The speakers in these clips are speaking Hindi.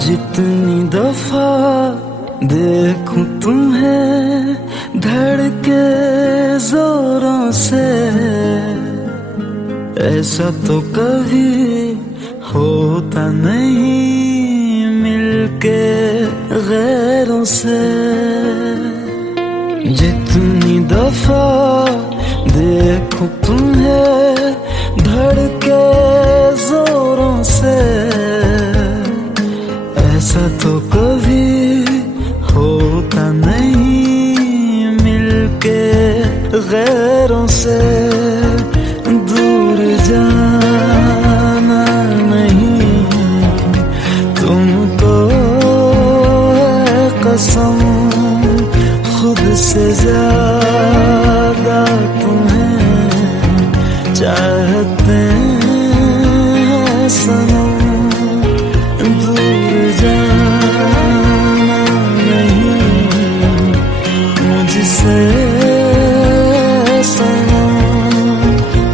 जितनी दफा देखूं तुम्हें धड़के जोरों से, ऐसा तो कभी होता नहीं मिलके गैरों से। जितनी दफा देखूं तुम्हें धड़के जोरों से, ऐसा तो कभी होता नहीं मिलके गैरों से। दूर जाना नहीं तुमको है कसम, खुद से ज्यादा तुम्हें चाहते हैं सनम।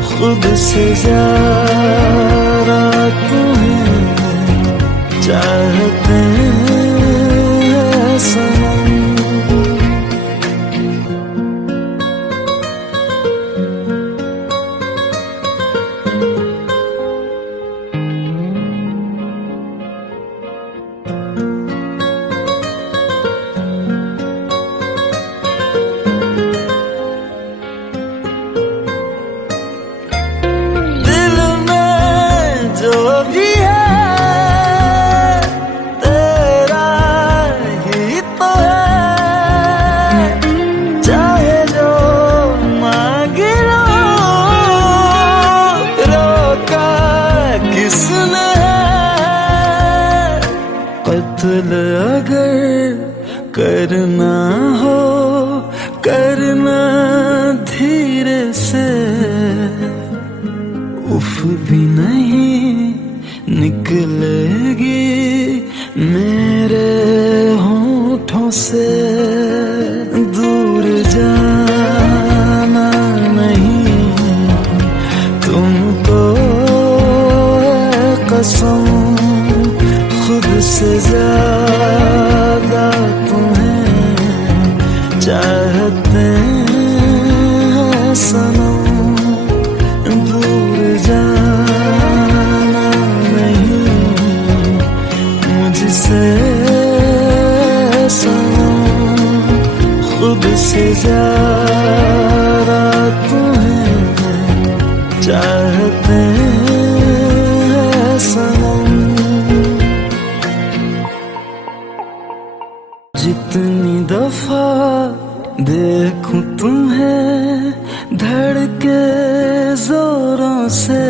खुद से ज्यादा तुम्हें चाहते हैं सनम। कत्ल अगर करना हो करना धीरे से, उफ भी नहीं निकलेगी मेरे होठों से। दूर जाना नहीं तुमको है कसम, खुद से ज्यादा तुम्हें चाहते हैं सनम। दूर जाना नहीं मुझसे सनम, खुद से ज्यादा तुम्हें चाहते हैं सनम। जितनी दफा देखूं तुम्हें धड़के जोरों से,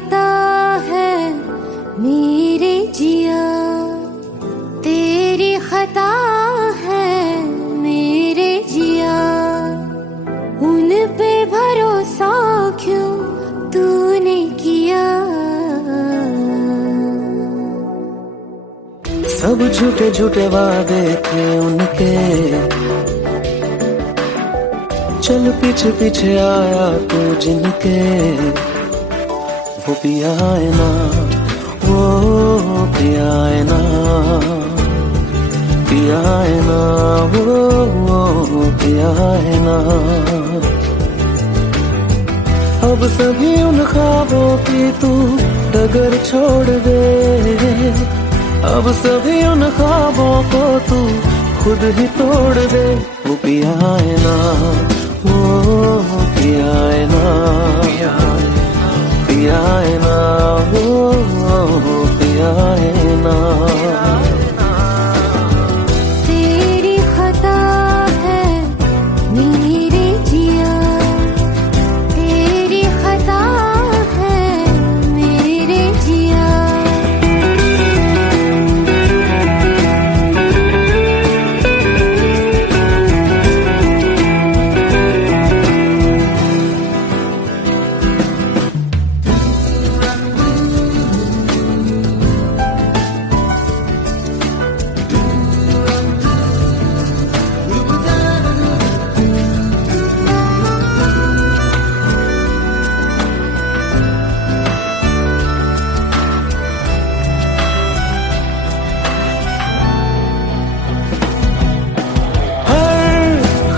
खता है मेरे जिया, तेरी खता है मेरे जिया, उन पे भरोसा क्यों तूने किया। सब झूठे झूठे वादे थे उनके, चल पीछे पीछे आया तू जिनके, वो पिया है ना, वो पिया है ना, पिया है ना, वो पिया है ना। अब सभी उन ख्वाबों की तू डगर छोड़ दे, अब सभी उन ख्वाबों को तू खुद ही तोड़ दे। वो पिया है ना, वो पिया है ना, पिया है ना, वो पिया है ना। तेरी खता है मेरे जिया, तेरी खता है मेरे जिया।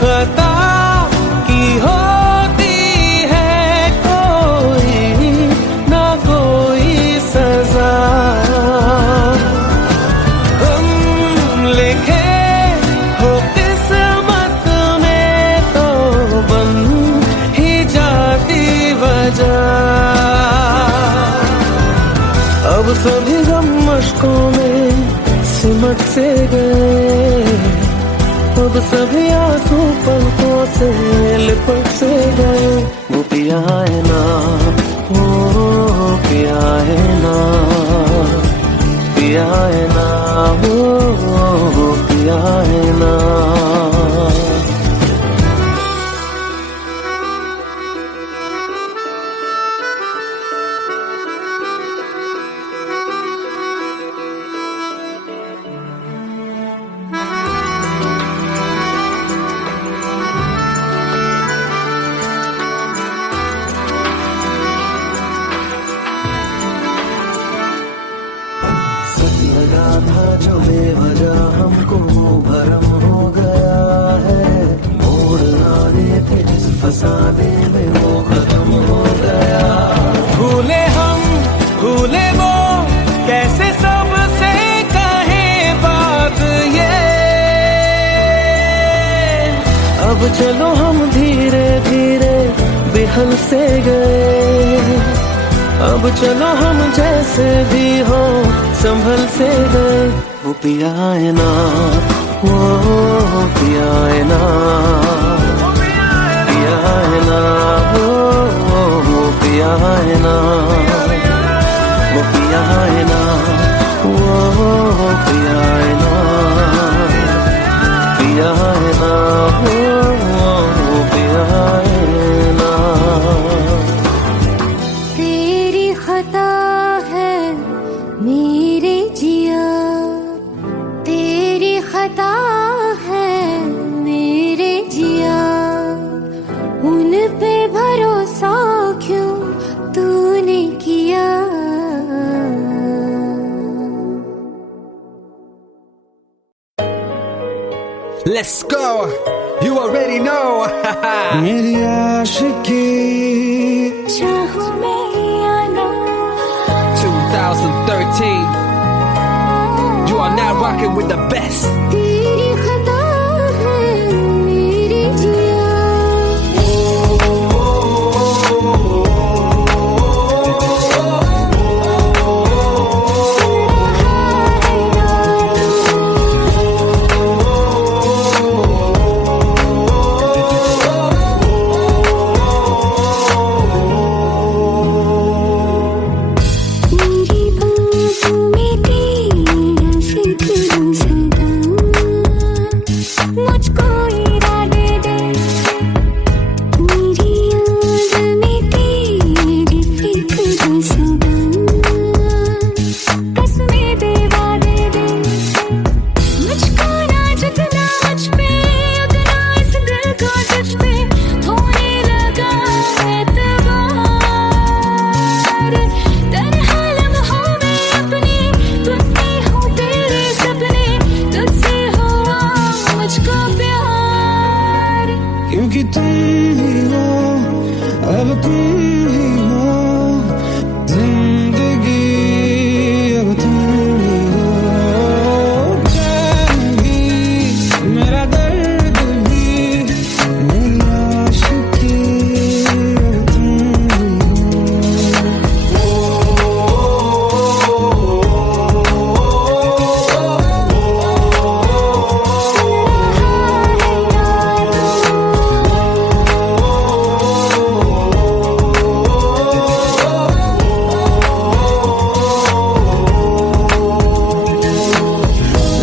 खता की होती है कोई ना कोई सजा, हम लिखे हो किस्मत में तो बन ही जाती वजह। अब सभी गम मशकों में सिमट से गए, अब सभी आंसू पलकों से लिपट से गए। वो पिया है ना, वो पिया है ना, पिया है ना, वो पिया है ना। लगा था जो बेवजह हमको भरम हो गया है, मोड़ ना रहे थे जिस फसाने में वो खत्म हो गया। भूले हम भूले वो कैसे सबसे कहे बात ये, अब चलो हम धीरे धीरे बेहल से गए, अब चलो हम जैसे भी हो संभल से गए। वो पिया है ना, वो पिया है ना, पिया है ना, वो पिया है ना, वो पिया है ना, वो पिया है ना, पिया है ना, वो पिया है ना। खता है मेरे जिया, तेरी खता है मेरे जिया, उन पे भरोसा क्यों तूने किया। Let's go, you already know. मेरी आशिकी चाहूं मैं या ना, 2013. You are now rocking with the best. तेरी खता है मेरे जिया। तुम ही हो, अब तुम ही हो जिंदगी, अब तुम ही हो। चैन भी, मेरा दर्द भी, मेरी आशिकी, अब तुम ही हो।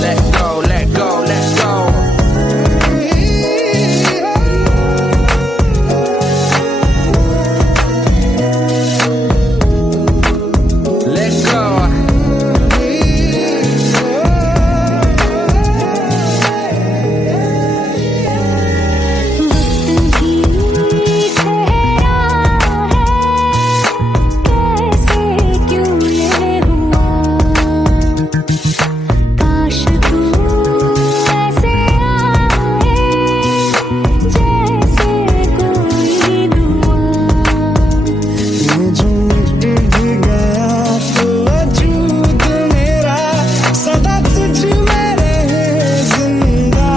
Let go, let go, let go. Let go. वक्त ही ठहरा है, कैसे क्यों ये हुआ। काश तू ऐसे आए, जैसे कोई दुआ। ये जो मिट भी गया तो वजूद मेरा सदा तुझ में रहे जिंदा।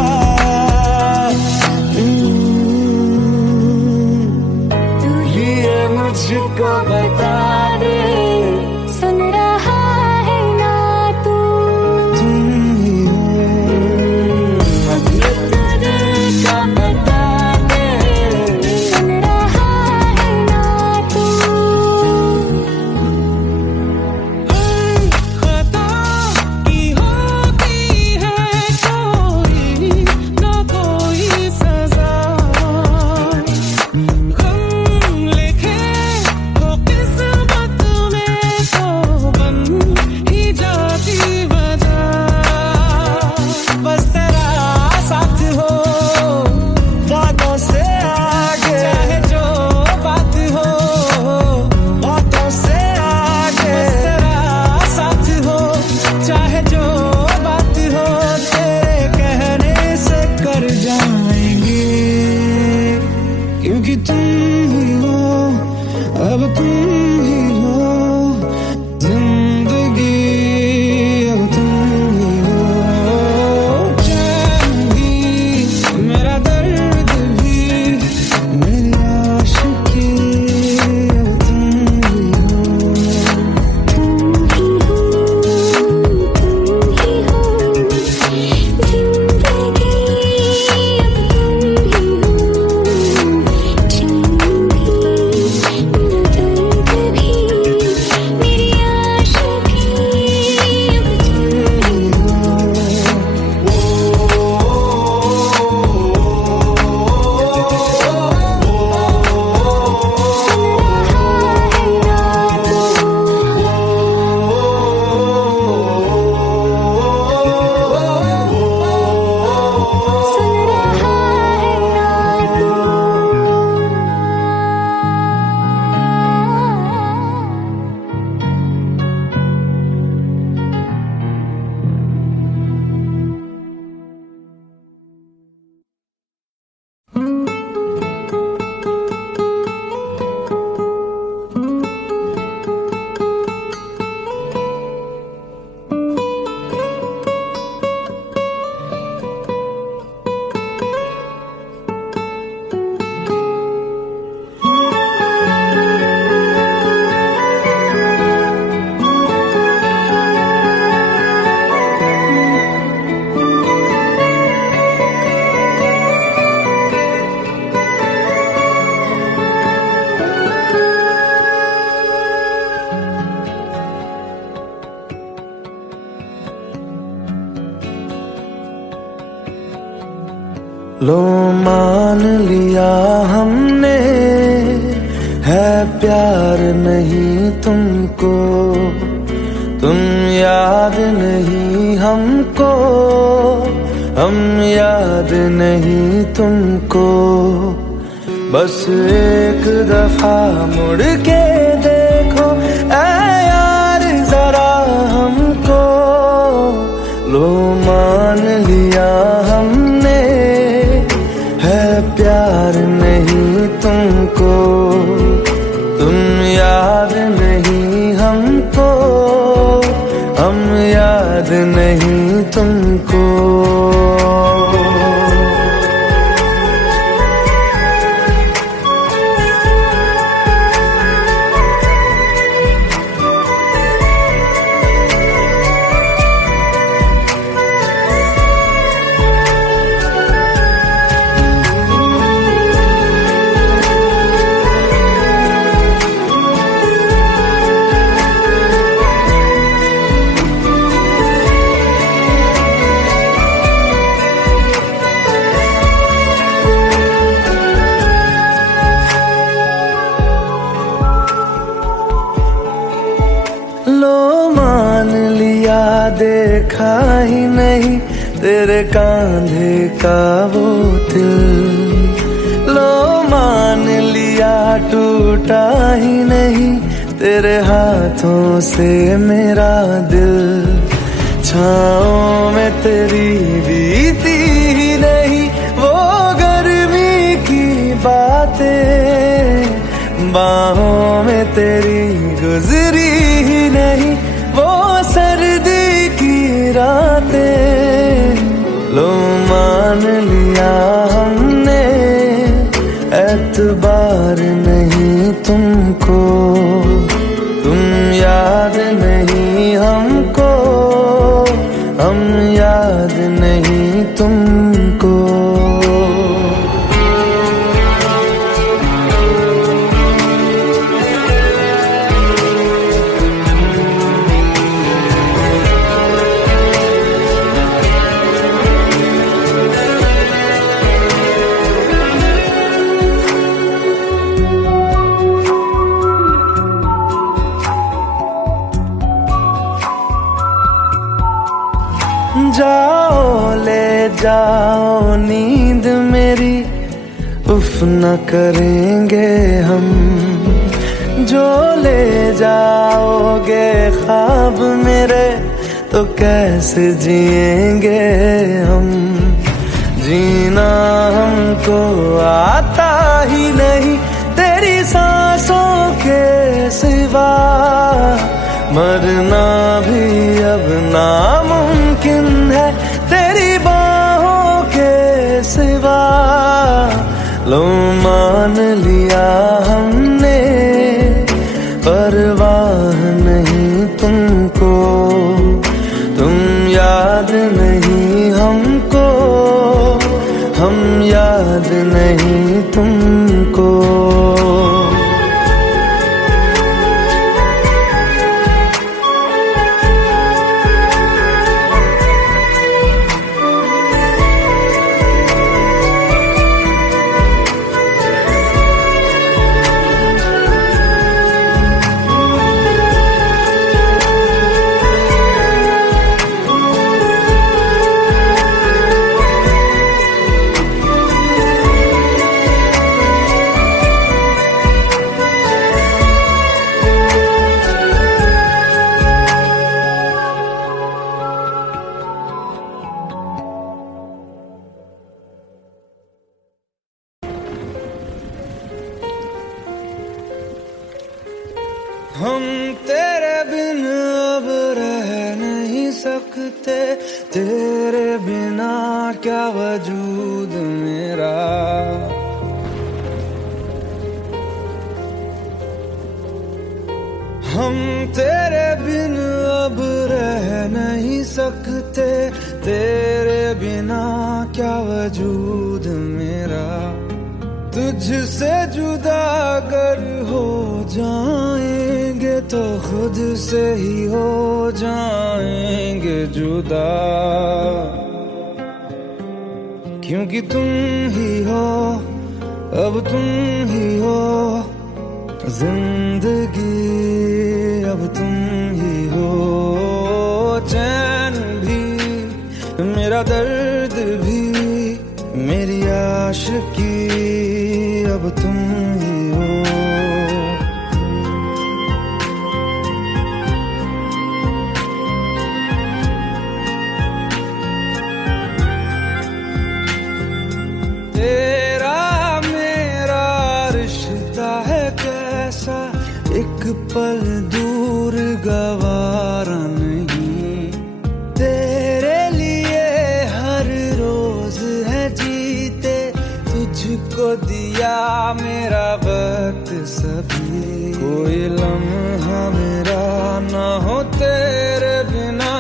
तू ही ये मुझको बता दे, सुन रहा है ना तू। तुम ही हो, अपने दिल का बता दे। सुन रहा है ना तू। खता की होती है कोई ना कोई सजा, गम लिखे हो किस्मत में तो बन ही जाती वजह। बस तेरा साथ हो, बातों से आगे, चाहे जो बात हो, बातों से आगे। बस तेरा साथ हो, चाहे जो बात हो, तेरे कहने से कर जाएंगे, क्योंकि तुम ही हो, अब तुम ही हो जिंदगी, अब तुम ही हो। चैन भी, मेरा दर्द भी, मेरी आशिकी, अब तुम ही हो। तुम ही हो, तुम ही हो जिंदगी, अब तुम ही हो। चैन भी, मेरा दर्द भी, मेरी आशिकी, अब तुम ही सुन रहा है ना तू। लो मान लिया हमने, है प्यार नहीं तुमको, तुम याद नहीं हमको, हम याद नहीं तुमको। बस एक दफा मुड़ के देखो ऐ यार जरा हमको। लो मान लिया हमने, है प्यार नहीं नहीं तुमको, तुम याद नहीं हमको, हम याद नहीं तुमको। लो मान लिया देखा ही नहीं तेरे कांधे का वो दिल, लो मान लिया टूटा ही नहीं तेरे हाथों से मेरा दिल। छाँव में तेरी बीती ही नहीं वो गर्मी की बातें, बाहों में तेरी गुजरी ही नहीं वो सर्दी की रातें। लो मान लिया हमने एतबार नहीं तुमको, तुम याद नहीं हमको, हम याद नहीं तुमको। जाओ ले जाओ नींद मेरी, उफ न करेंगे हम, जो ले जाओगे ख्वाब मेरे तो कैसे जिएंगे हम। जीना हमको आता ही नहीं तेरी सांसों के सिवा, मरना भी अब नामुमकिन है तेरी बाहों के सिवा। लो मान लिया हमने परवाह नहीं तुमको, तुम याद नहीं हमको, हम याद नहीं तुमको। हम तेरे बिन अब रह नहीं सकते, तेरे बिना क्या वजूद मेरा। हम तेरे बिन अब रह नहीं सकते, तेरे बिना क्या वजूद मेरा। तुझसे जुदा अगर हो जाएंगे तो खुद से ही हो जाएंगे जुदा, क्योंकि तुम ही हो अब तुम ही हो जिंदगी, अब तुम ही हो चैन भी मेरा दर्द भी मेरी आशिकी, अब तुम ही हो। तेरा मेरा पल दूर गवारा नहीं, तेरे लिए हर रोज है जीते, तुझको दिया मेरा वक्त सभी, कोई लम्हा मेरा ना हो तेरे बिना,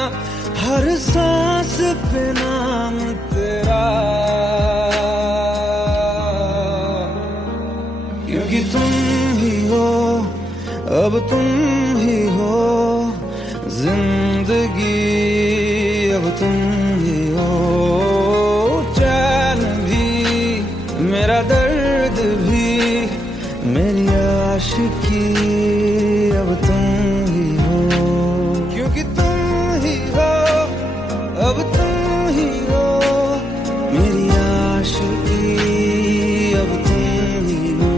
हर सांस पे नाम तेरा, क्योंकि तुम ही हो, अब तुम ही हो जिंदगी, अब तुम ही हो चैन भी, मेरा दर्द भी, मेरी आशिकी, अब तुम ही हो, क्योंकि तुम ही हो, अब तुम ही हो मेरी आशिकी, अब तुम ही हो।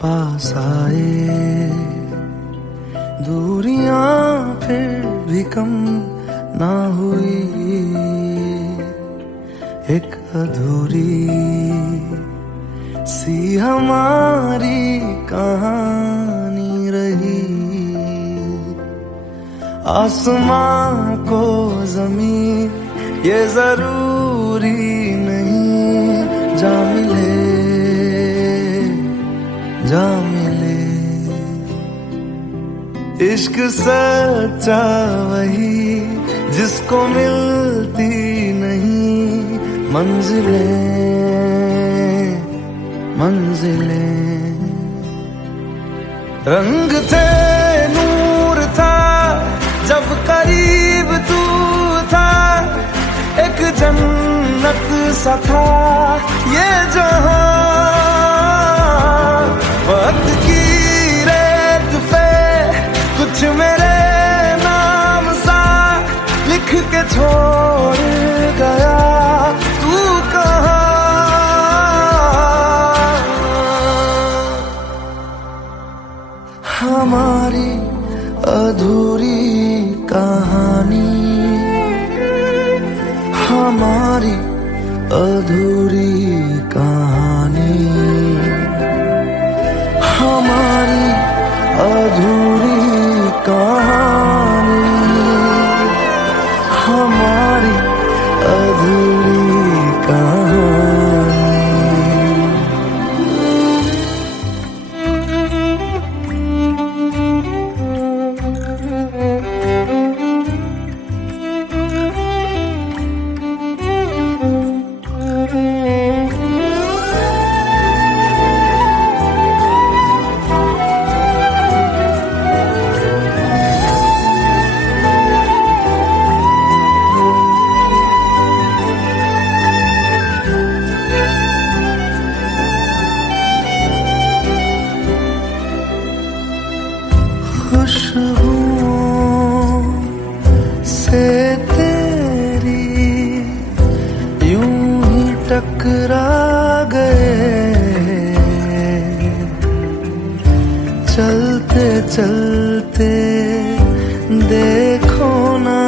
पास आए दूरियां फिर भी कम ना हुई, एक अधूरी सी हमारी कहानी रही, आसमां को ज़मीन ये जरूरी नहीं, जा मिले जा मिले, इश्क सच्चा वही जिसको मिलती नहीं मंजिलें मंजिलें, रंग थे नूर था जब करीब तू था, एक जन्नत सा था ये जहां, वक्त की रेत पे कुछ मेरे नाम सा लिख के छोड़ गया, तू कहाँ, हमारी अधूरी कहानी, हमारी अधूरी कहानी, हमारी अधूरी कहानी, हमारी अधूरी कहानी। खुशबुओं से तेरी यूं ही टकरा गए, चलते चलते देखो ना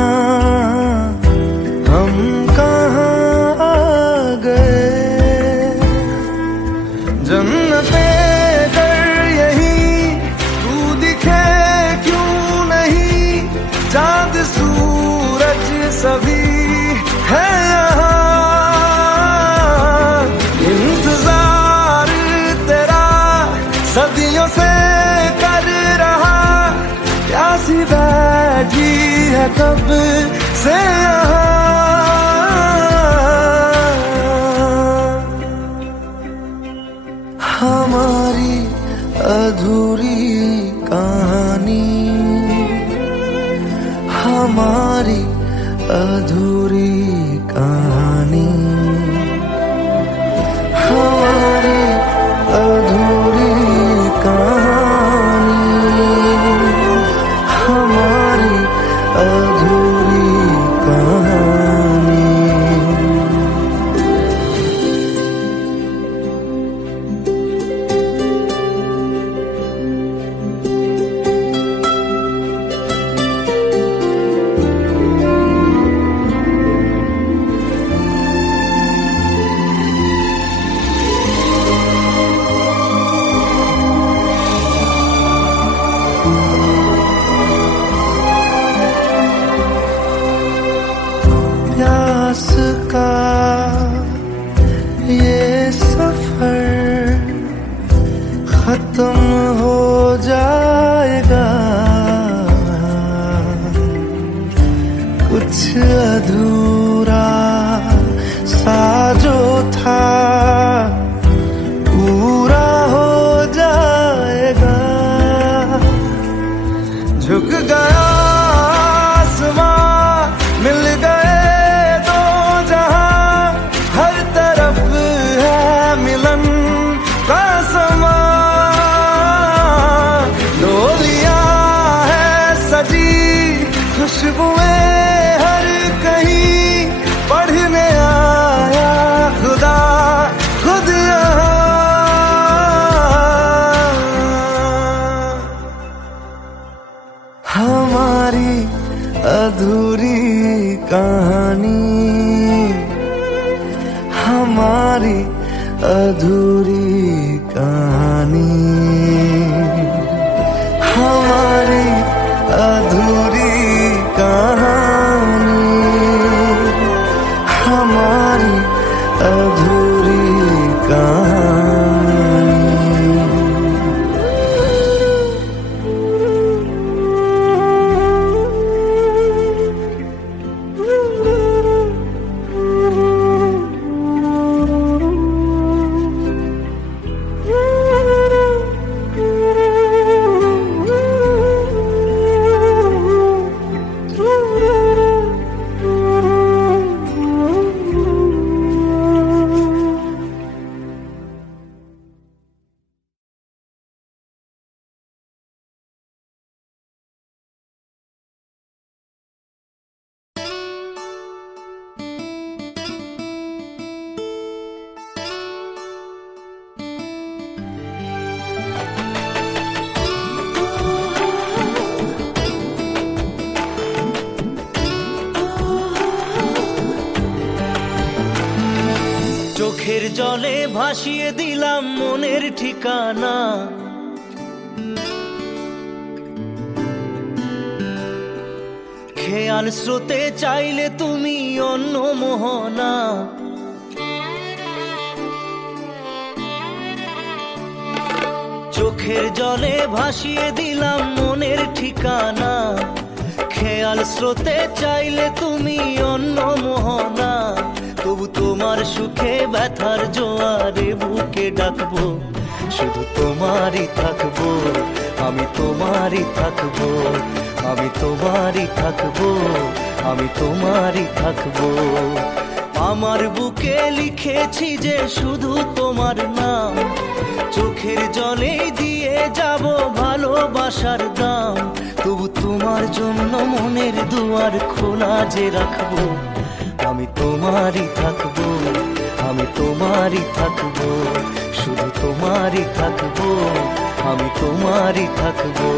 हम कहाँ आ गए, जन्नते चांद सूरज सभी है यहाँ, इंतजार तेरा सदियों से कर रहा, प्यासी बैठी है कब से यहाँ, हमारी अधूरी कहानी, हमारी अधूरी कहानी, हमारी अधूरी कहानी, हमारी अधूरी कहानी। प्यास का ये सफर खत्म हो जाएगा, कुछ अधूरा सा जो था पूरा हो जाएगा। झुक गया आसमां, मिल गए दो जहां, हर तरफ है मिलन का समा। डोलियां है सजी, खुशबुएं हर कहीं, पढ़ने आया खुदा खुद यहाँ। हमारी अधूरी कहानी, हमारी अधूरी कहानी, हमारी अधूरी कहानी, हमारी अधूरी कहानी। চোখের জলে ভাসিয়ে দিলাম মনের ঠিকানা, খেয়াল স্রোতে চাইলে তুমি অন্য মোহনা। চোখের জলে ভাসিয়ে দিলাম মনের ঠিকানা, খেয়াল স্রোতে চাইলে তুমি অন্য মোহনা। তবু তোমার সুখে ব্যথার জোয়ারে বুকে ডাকবো, শুধু তোমারই থাকবো, আমি তোমারই থাকবো, আমি তোমারই থাকবো, আমি তোমারই থাকবো। আমার বুকে লিখেছি যে শুধু তোমার নাম, চোখের জলে দিয়ে যাব ভালোবাসার দাম। তবু তোমার জন্য মনের দুয়ার খোলা যে রাখবো, আমি তোমারই থাকবো, আমি তোমারই থাকবো, শুধু তোমারই থাকবো, আমি তোমারই থাকবো।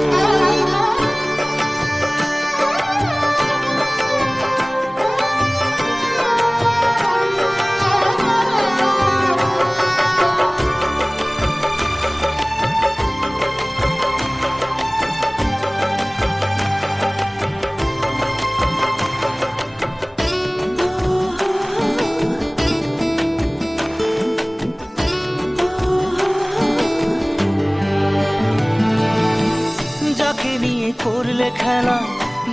করলে খেলা,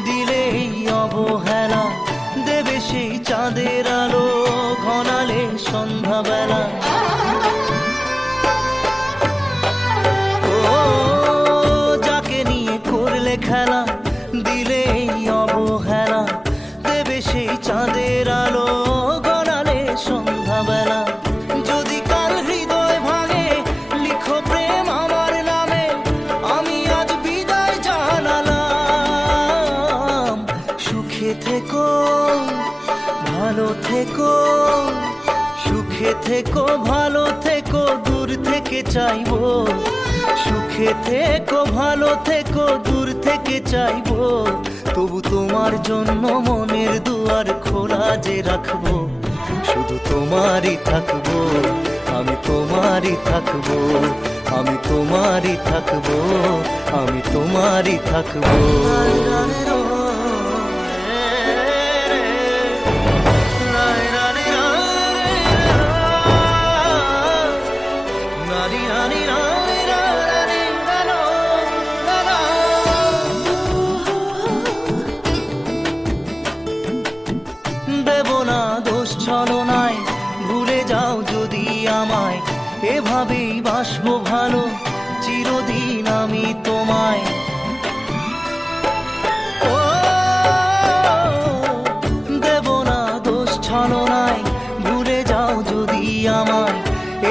দিলে এই অবহেলা, দেবে সেই চাঁদের আলো ঘনালে সন্ধ্যাবেলা। ও যাকে নিয়ে করলে খেলা, দিলে এই অবহেলা, থেকো, ভালো থেকো, সুখে থেকো, ভালো থেকো, দূর থেকে চাইবো। সুখে থেকো, ভালো থেকো, দূর থেকে চাইবো। তবু তোমার জন্য মনের দুয়ার খোলা যে রাখবো। শুধু তোমারই থাকবো, আমি তোমারই থাকবো, আমি তোমারই থাকবো, আমি তোমারই থাকবো। দেব না দোষ ছলনায়, ভুলে যাও যদি আমায়। এভাবেই বাসবো ভালো চিরদিন আমি তোমায়। ও দেব না দোষ ছলনায়, ভুলে যাও যদি আমায়।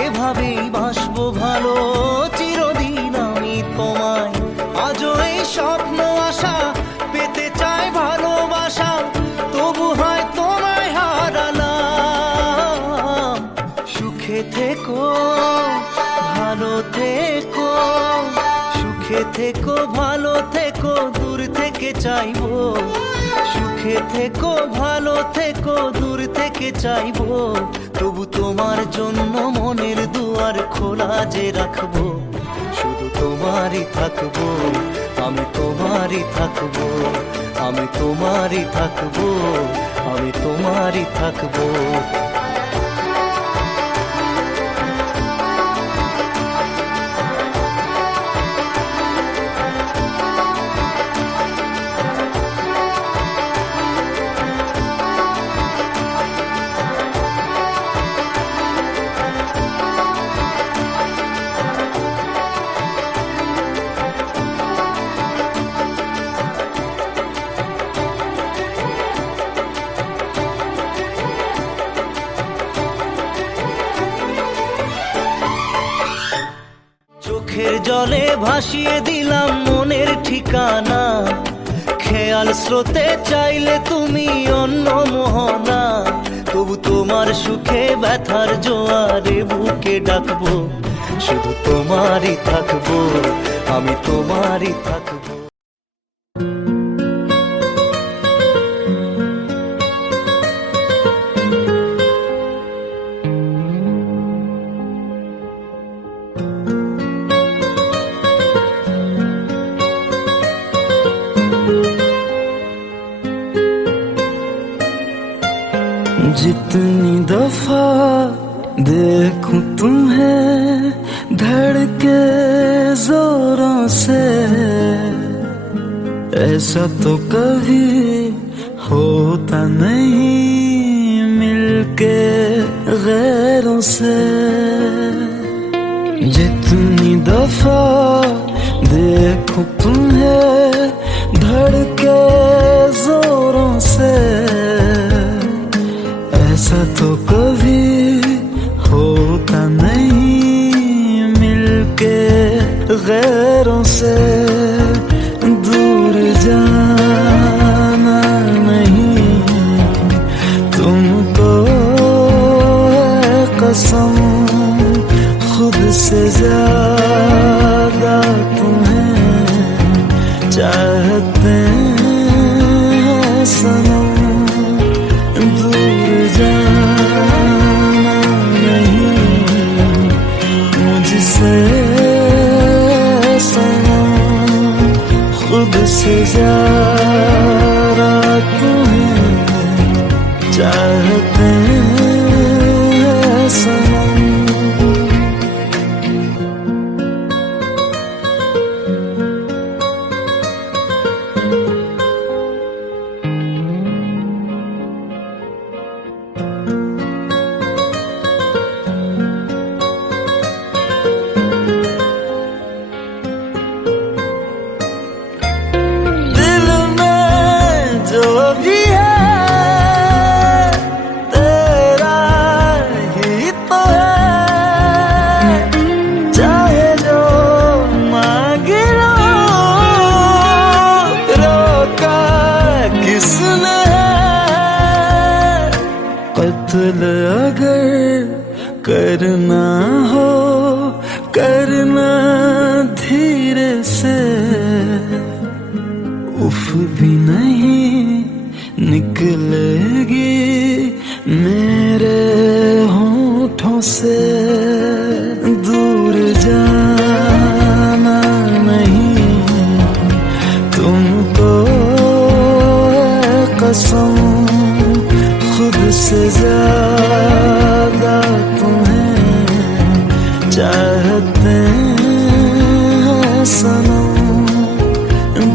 এভাবেই বাসবো ভালো চিরদিন আমি তোমায়। আজও এই স্বপ্ন আশা পেতে চাই ভালোবাসা, তবু হয় তোমায় হারালাম। সুখে থেকো, ভালো থেকো, সুখে থেকো, ভালো থেকো, দূর থেকে চাইবো। সুখে থেকো, ভালো থেকো, দূর থেকে চাইবো। তবু তোমার জন্য মনের দুয়ার খোলা যে রাখবো। শুধু তোমারই থাকবো, আমি তোমারই থাকবো, আমি তোমারই থাকবো, আমি তোমারই থাকবো। চোখের জলে ভাসিয়ে দিলাম মনের ঠিকানা। খেয়াল স্রোতে চাইলে তুমি অন্য মোহনা। তবু তোমার সুখে ব্যথার জোয়ারে বুকে ডাকবো। শুধু তোমারই থাকবো, আমি তোমারই থাকবো। जितनी दफा देखूं तुम्हें धड़के जोरों से, ऐसा तो कभी होता नहीं मिलके गैरों से। जितनी दफा देखूं तुम्हें धड़के जोरों से, ऐसा तो कभी होता नहीं मिलके गैरों से। दूर जाना नहीं तुमको है कसम, खुद से ज्यादा तुम्हें चाहते हैं सनम। दूर जाना नहीं मुझसे सनम, खुद से ज्यादा तुम्हें चाहते हैं सनम। दिल में कत्ल अगर करना हो करना धीरे से, उफ भी नहीं निकलेगी मेरे होठों से। दूर जाना नहीं तुमको कसम, खुद से ज्यादा तुम्हें चाहते हैं सनम।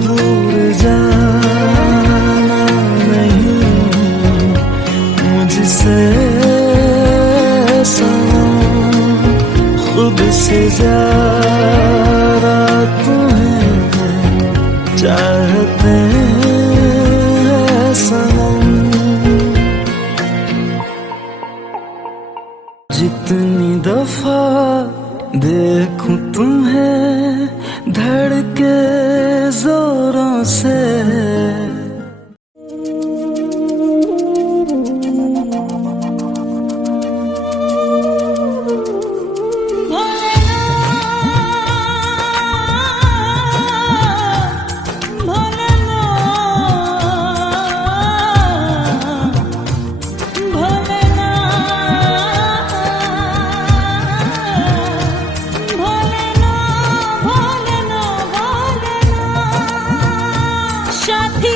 दूर जाना नहीं मुझसे सनम, खुद से ज्यादा तुम्हें चाहते हैं सनम। जितनी दफा देखूं तुम्हें धड़के जोरों से, साथी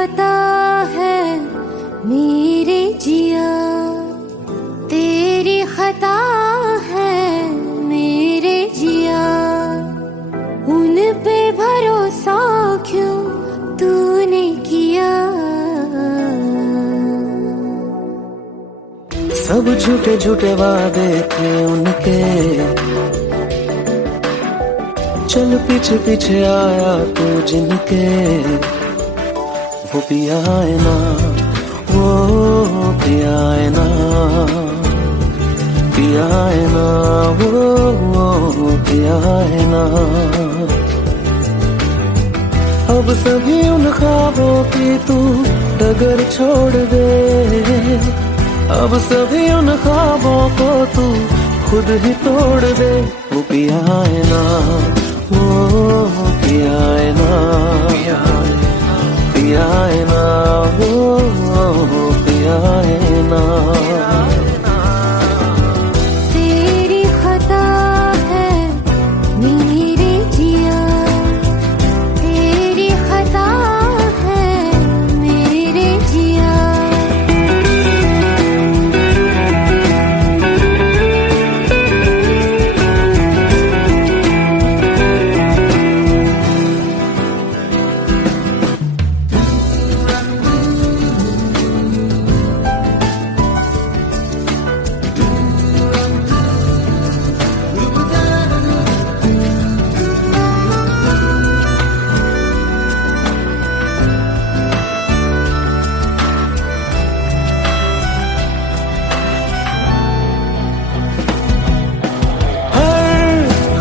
खता है मेरे जिया, तेरी खता है मेरे जिया, उन पे भरोसा क्यों तूने किया। सब झूठे झूठे वादे थे उनके, चल पीछे पीछे आया तू जिनके, वो पिया है ना, वो पिया है ना, पिया है ना, वो पिया है ना। अब सभी उन ख्वाबों की तू डगर छोड़ दे, अब सभी उन ख्वाबों को तू खुद ही तोड़ दे। वो पिया है ना, वो पिया है ना, पिया है ना, वो पिया है ना। तेरी खता है मेरे जिया, तेरी खता है मेरे जिया।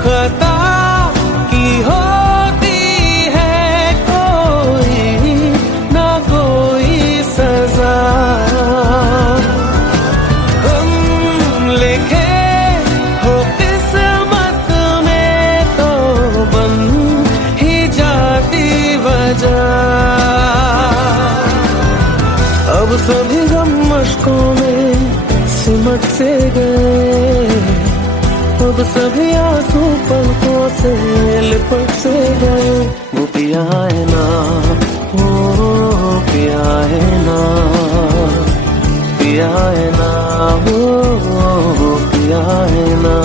खता की होती है कोई ना कोई सजा, हम लिखे हो किस्मत में तो बन ही जाती वजह। अब सभी गम मशकों में सिमट से गए, अब सभी आंसू पलकों से लिपट से गए। वो पिया है ना, वो पिया है ना, पिया है ना, वो पिया है ना।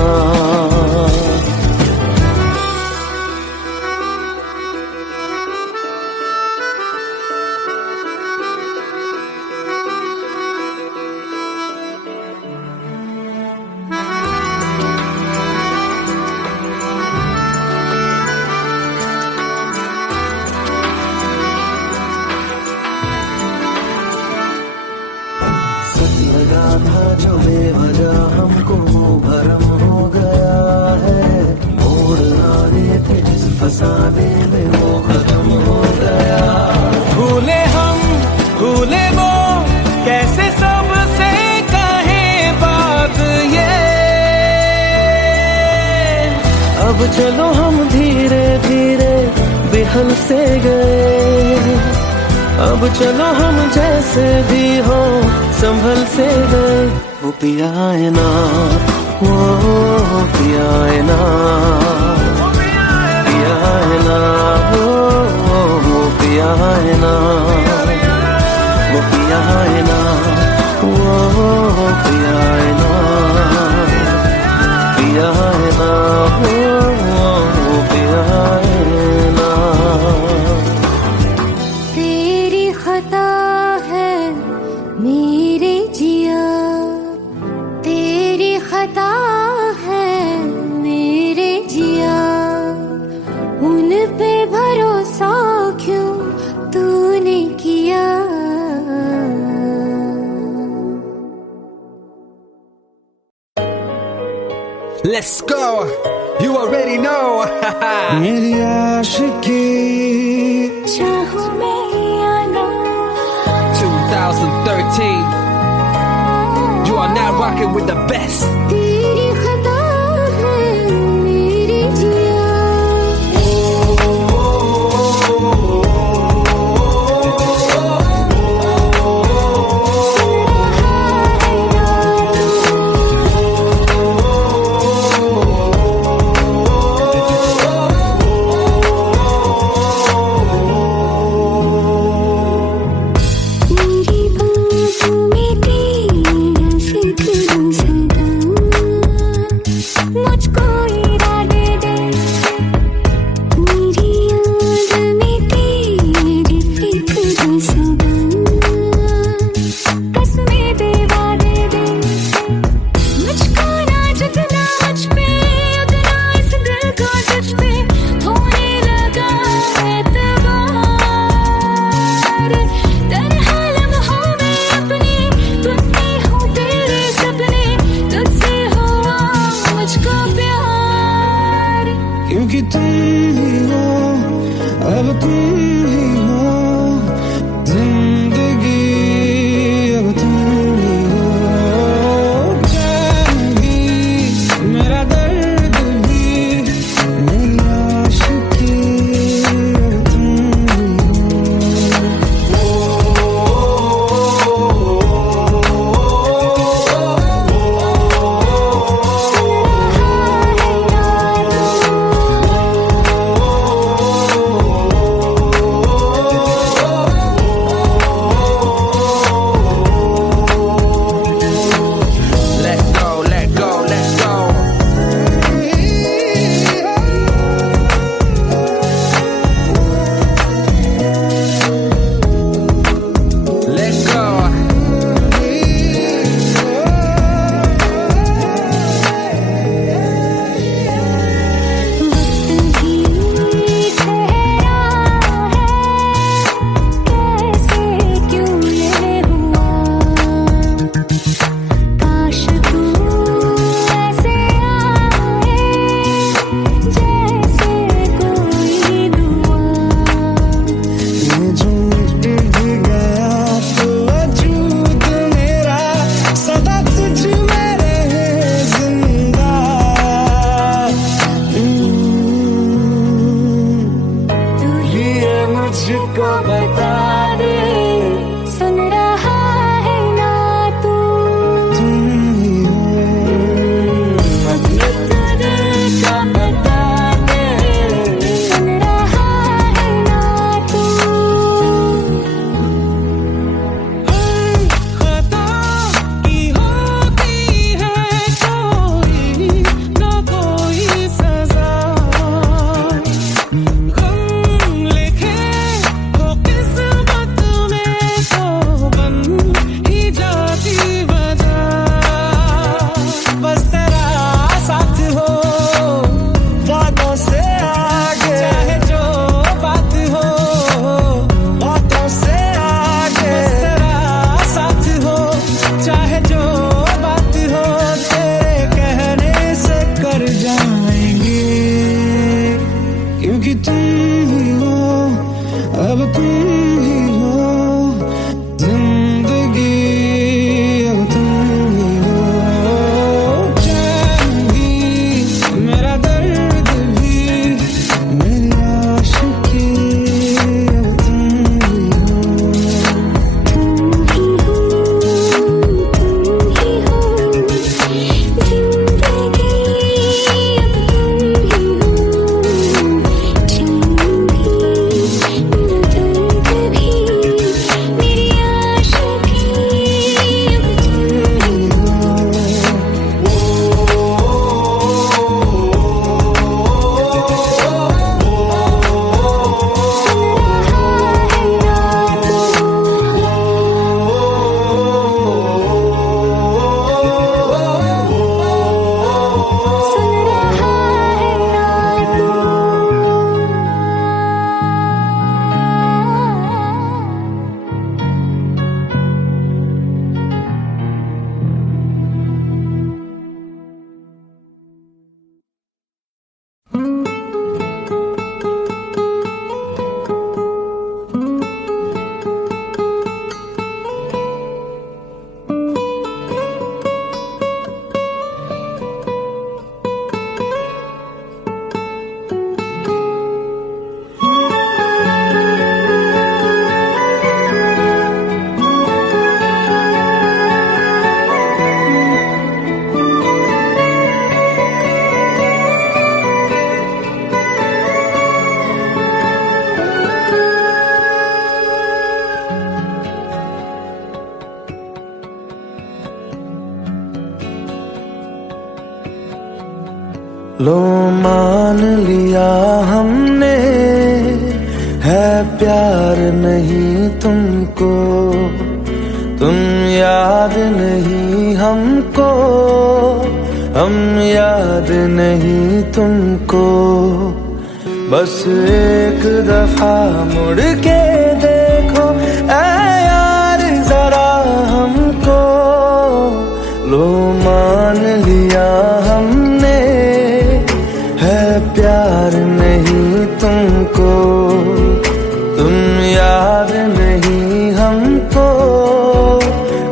लगा था जो बेवजह हमको वो भरम हो गया है, मोड़ आने थे जिस फसाने में वो खत्म हो गया। भूले हम भूले वो कैसे सबसे कहे बात ये, अब चलो हम धीरे धीरे बिहल से गए, अब चलो हम जैसे भी हो संभल से गए। वो पिया है ना, वो पिया है ना, पिया है ना, वो पिया है ना, वो पिया है ना, वो पिया है ना, पिया है ना, वो पिया है ना। तेरी खता है मेरे जिया, तेरी खता है मेरे जिया, उन पे भरोसा क्यों तूने किया। Let's go. You already know. मेरी आशिकी चाहूं मैं या ना, 2013. You are now rocking with the best. तेरी खता है मेरे जिया। क्योंकि तुम ही हो, अब तुम ही हो जिंदगी, अब तुम ही हो। चैन भी, मेरा दर्द भी, मेरी आशिकी, अब तुम ही Let go, let go, let go. Let go. ये जो मिट भी गया तो वजूद मेरा सदा तुझ में रहे जिंदा। तू ही है मुझको बता दे, सुन रहा है ना तू, तुम ही हो। मतलब दिल का बता दे, सुन रहा है ना तू। खता की होती है कोई न कोई सजा, गम लिखे हो किस्मत में तो बन ही जाती वजह। बस तेरा साथ हो वादों से आगे, चाहे जो बात हो बातों से आगे। बस तेरा साथ हो चाहे जो बात हो, तेरे कहने से कर जाएंगे, क्योंकि तुम ही हो, अब तुम ही हो जिंदगी, अब तुम ही हो। चैन भी, मेरा दर्द भी, मेरी आशिकी, अब तुम ही हो। तुम ही हो, जिंदगी अब तुम ही हो, चैन भी, मेरा दर्द भी, मेरी आशिकी, अब तुम ही हो। लो मान लिया हमने, है प्यार नहीं तुमको, तुम याद नहीं हमको, हम याद नहीं तुमको। बस एक दफा मुड़ के देखो ऐ यार जरा हमको। लो मान लिया हमने, है प्यार नहीं तुमको, तुम याद नहीं हमको,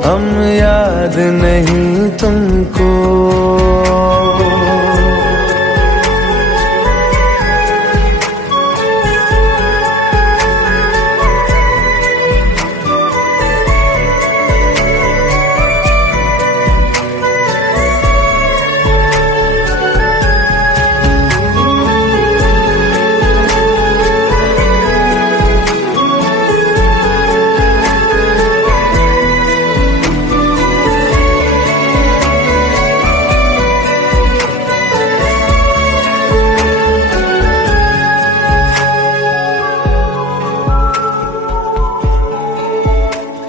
हम याद नहीं तुमको।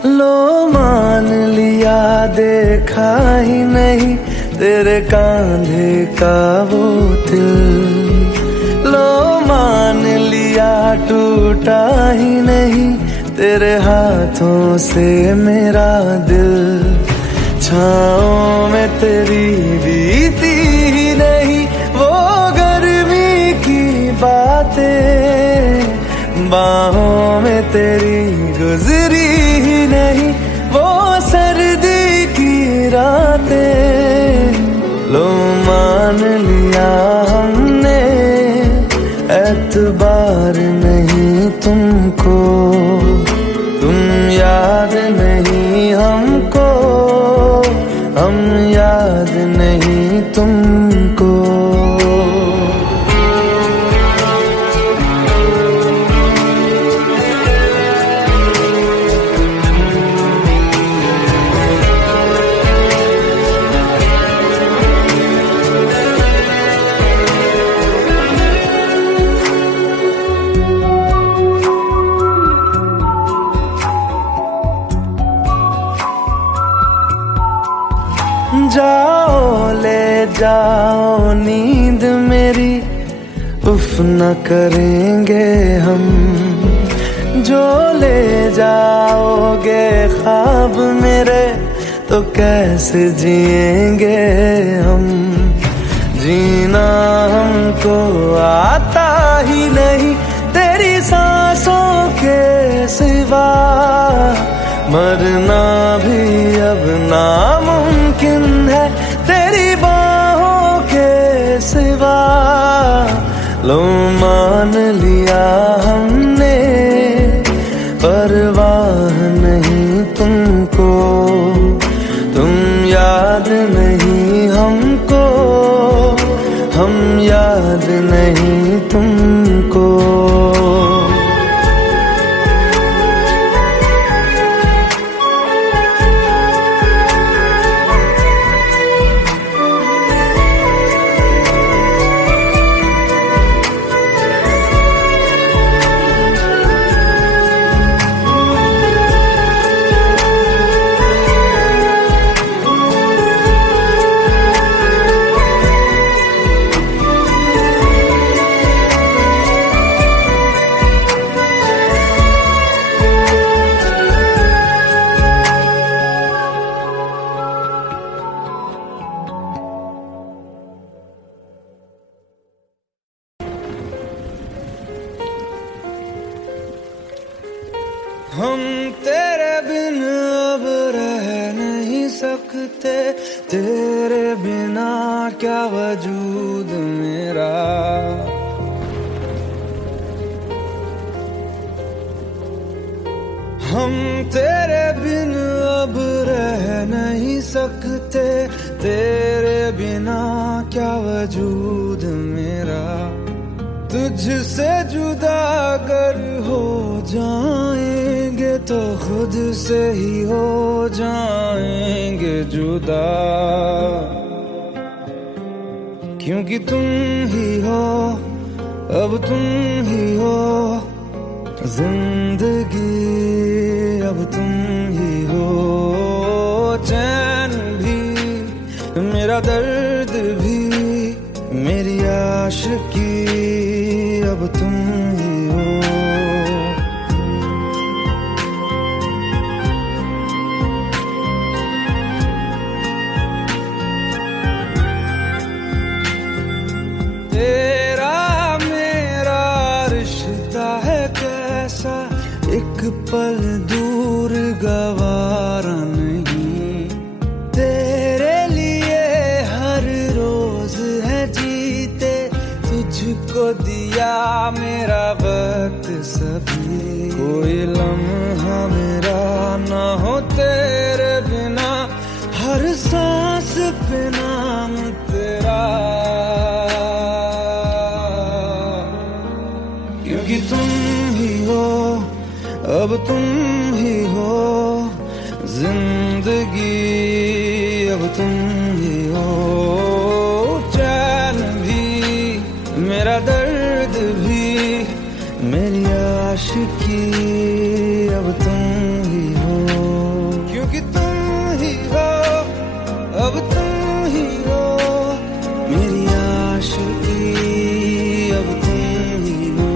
लो मान लिया देखा ही नहीं तेरे कांधे का वो दिल, लो मान लिया टूटा ही नहीं तेरे हाथों से मेरा दिल। छाँव में तेरी बीती ही नहीं वो गर्मी की बातें, बाहों में तेरी गुजरी ही नहीं वो सर्दी की रातें। लो मान लिया हमने एतबार नहीं तुमको, तुम याद नहीं हमको, हम याद नहीं तुमको। जाओ ले जाओ नींद मेरी, उफ न करेंगे हम, जो ले जाओगे ख्वाब मेरे तो कैसे जिएंगे हम। जीना हमको आता ही नहीं तेरी सांसों के सिवा, मरना भी अब नामुमकिन है तेरी बाहों के सिवा। लो मान लिया हमने परवाह नहीं तुमको, तुम याद नहीं हमको, हम याद नहीं तुमको। हम तेरे बिन अब रह नहीं सकते, तेरे बिना क्या वजूद मेरा। हम तेरे बिन अब रह नहीं सकते, तेरे बिना क्या वजूद मेरा। तुझसे जुदा अगर हो जाएंगे तो खुद से ही हो जाएंगे जुदा, क्योंकि तुम ही हो अब तुम ही हो जिंदगी, अब तुम ही हो चैन भी मेरा दर्द भी मेरी आशिकी, अब तुम ही हो। तेरा पल दूर गवारा नहीं, तेरे लिए हर रोज है जीते, तुझको दिया मेरा वक्त सभी, कोई लम्हा मेरा ना हो तेरे बिना, हर सांस पे नाम तेरा, क्योंकि तुम ही हो, अब तुम ही हो जिंदगी, अब तुम ही हो चैन भी, मेरा दर्द भी, मेरी आशिकी, अब तुम ही हो, क्योंकि तुम ही हो, अब तुम ही हो मेरी आशिकी, अब तुम ही हो।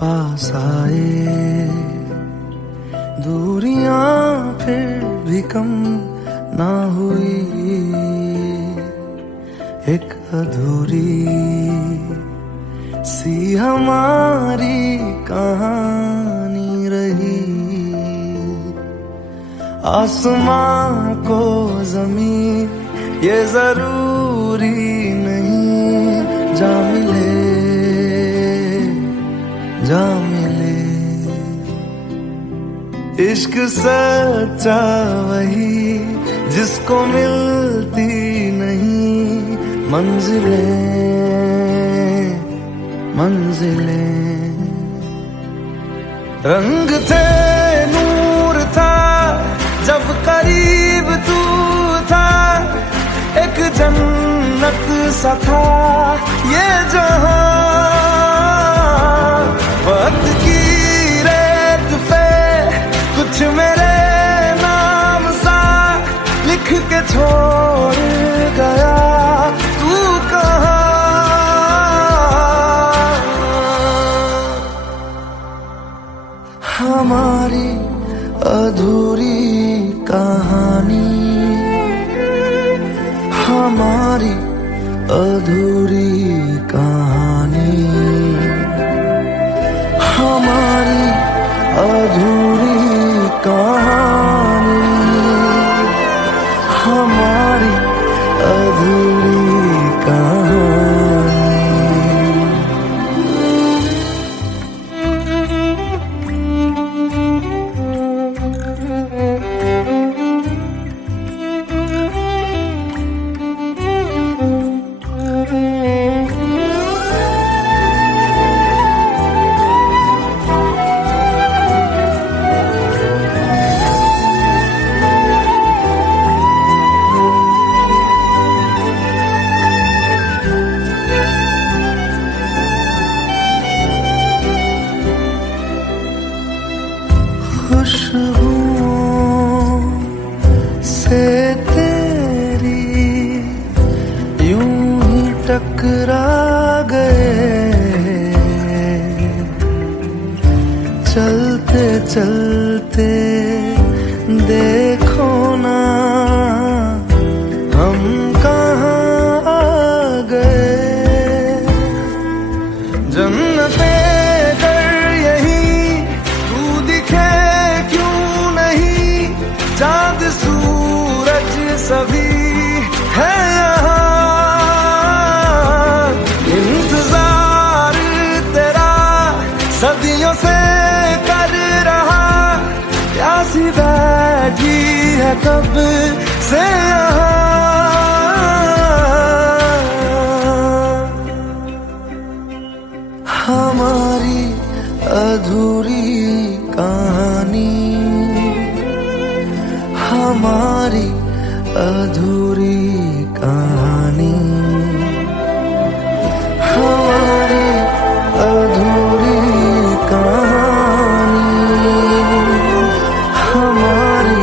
पास आए दूरियां फिर भी कम ना हुई, एक अधूरी सी हमारी कहानी रही, आसमां को जमीन ये जरूरी नहीं, जा मिले जा मिले, इश्क सच्चा वही जिसको मिलती नहीं मंजिलें मंजिलें, रंग थे नूर था जब करीब तू था, एक जन्नत सा था ये जहां, वक्त की रेत पे कुछ मेरे नाम सा लिख के छोड़ गया, तू कहाँ, हमारी अधूरी कहानी, हमारी अधूरी कहानी, हमारी अधूरी कहानी, हमारी अधूरी कहानी। खुशबुओं से तेरी यूं ही टकरा गए, चलते चलते देखो ना हम कहाँ आ गए, जन्नते कर यही तू दिखे चाँद सूरज सभी है यहाँ, इंतजार तेरा सदियों से कर रहा, प्यासी बैठी है कब से यहाँ, हमारी अधूरी कहानी, हमारी अधूरी कहानी, हमारी अधूरी कहानी, हमारी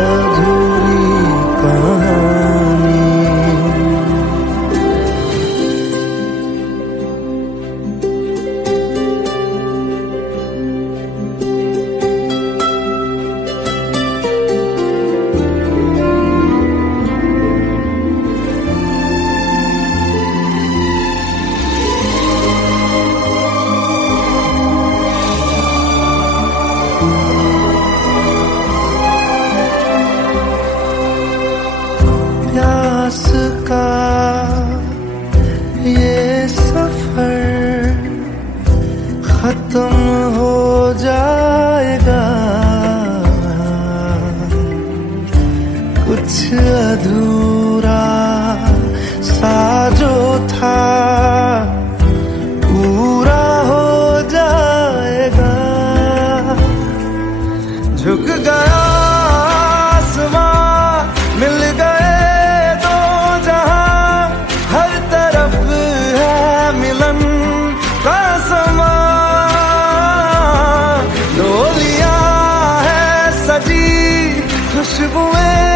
अधूरी कहानी। प्यास का ये सफर खत्म हो जाएगा, कुछ अधूरा सा जो था पूरा हो जाएगा। झुक गया आसमां, मिल गए दो जहां, हर तरफ है मिलन का समा। डोलियां है सजी खुशबुएं